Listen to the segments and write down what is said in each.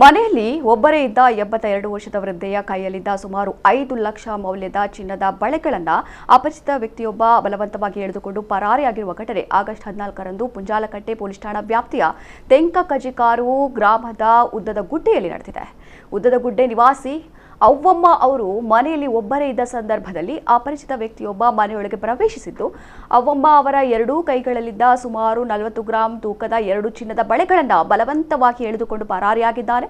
ಮನೆಯಲ್ಲಿ ಒಬ್ಬರೇ ಇದ್ದ 72 ವರ್ಷದ ವೃದ್ಧೆಯ ಕೈಯಲ್ಲಿದ್ದ ಸುಮಾರು 5 ಲಕ್ಷ ಮೌಲ್ಯದ ಚಿನ್ನದ ಬಳೆಗಳನ್ನು ಅಪರಿಚಿತ ವ್ಯಕ್ತಿಯೊಬ್ಬ ಬಲವಂತವಾಗಿ ಎಳೆದುಕೊಂಡು ಪರಾರಿಯಾಗಿರುವ ಘಟನೆ ಆಗಸ್ಟ್ 14ರಂದು ಪುಂಜಾಲಕಟ್ಟೆ ಪೊಲೀಸ್ ಠಾಣಾ ವ್ಯಾಪ್ತಿಯ ತೆಂಕಕಜಿಕಾರು ಗ್ರಾಮದ ಉದ್ದದಗುಡ್ಡೆಯಲ್ಲಿ ನಡೆದಿದೆ. ಉದ್ದದಗುಡ್ಡೆ ನಿವಾಸಿ ಅವ್ವಮ್ಮ ಅವರು ಮನೆಯಲ್ಲಿ ಒಬ್ಬರೇ ಇದ್ದ ಸಂದರ್ಭದಲ್ಲಿ ಅಪರಿಚಿತ ವ್ಯಕ್ತಿಯೊಬ್ಬ ಮನೆಯೊಳಗೆ ಪ್ರವೇಶಿಸಿದ್ದು, ಅವ್ವಮ್ಮ ಅವರ ಎರಡೂ ಕೈಗಳಲ್ಲಿದ್ದ ಸುಮಾರು 40 ಗ್ರಾಂ ತೂಕದ 2 ಚಿನ್ನದ ಬಳೆಗಳನ್ನು ಬಲವಂತವಾಗಿ ಎಳೆದುಕೊಂಡು ಪರಾರಿಯಾಗಿದ್ದಾರೆ.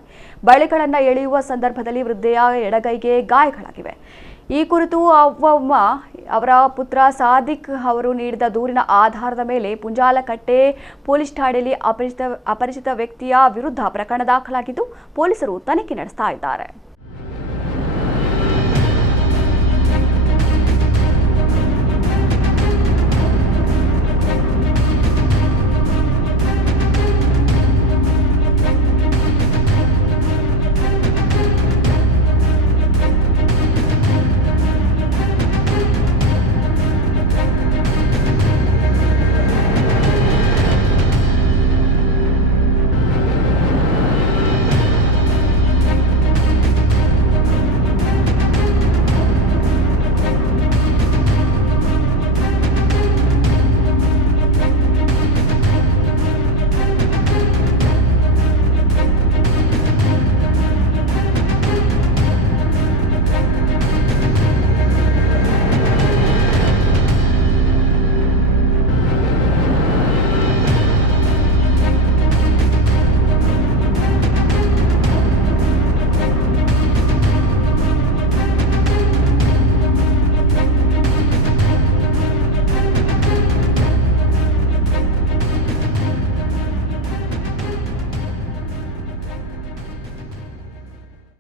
ಬಳೆಗಳನ್ನು ಎಳೆಯುವ ಸಂದರ್ಭದಲ್ಲಿ ವೃದ್ಧೆಯ ಎಡಗೈಗೆ ಗಾಯಗಳಾಗಿವೆ. ಈ ಕುರಿತು ಅವ್ವಮ್ಮ ಅವರ ಪುತ್ರ ಸಾದಿಕ್ ಅವರು ನೀಡಿದ ದೂರಿನ ಆಧಾರದ ಮೇಲೆ ಪುಂಜಾಲಕಟ್ಟೆ ಪೊಲೀಸ್ ಠಾಣೆಯಲ್ಲಿ ಅಪರಿಚಿತ ವ್ಯಕ್ತಿಯ ವಿರುದ್ಧ ಪ್ರಕರಣ ದಾಖಲಾಗಿದ್ದು, ಪೊಲೀಸರು ತನಿಖೆ ನಡೆಸ್ತಾ ಇದ್ದಾರೆ.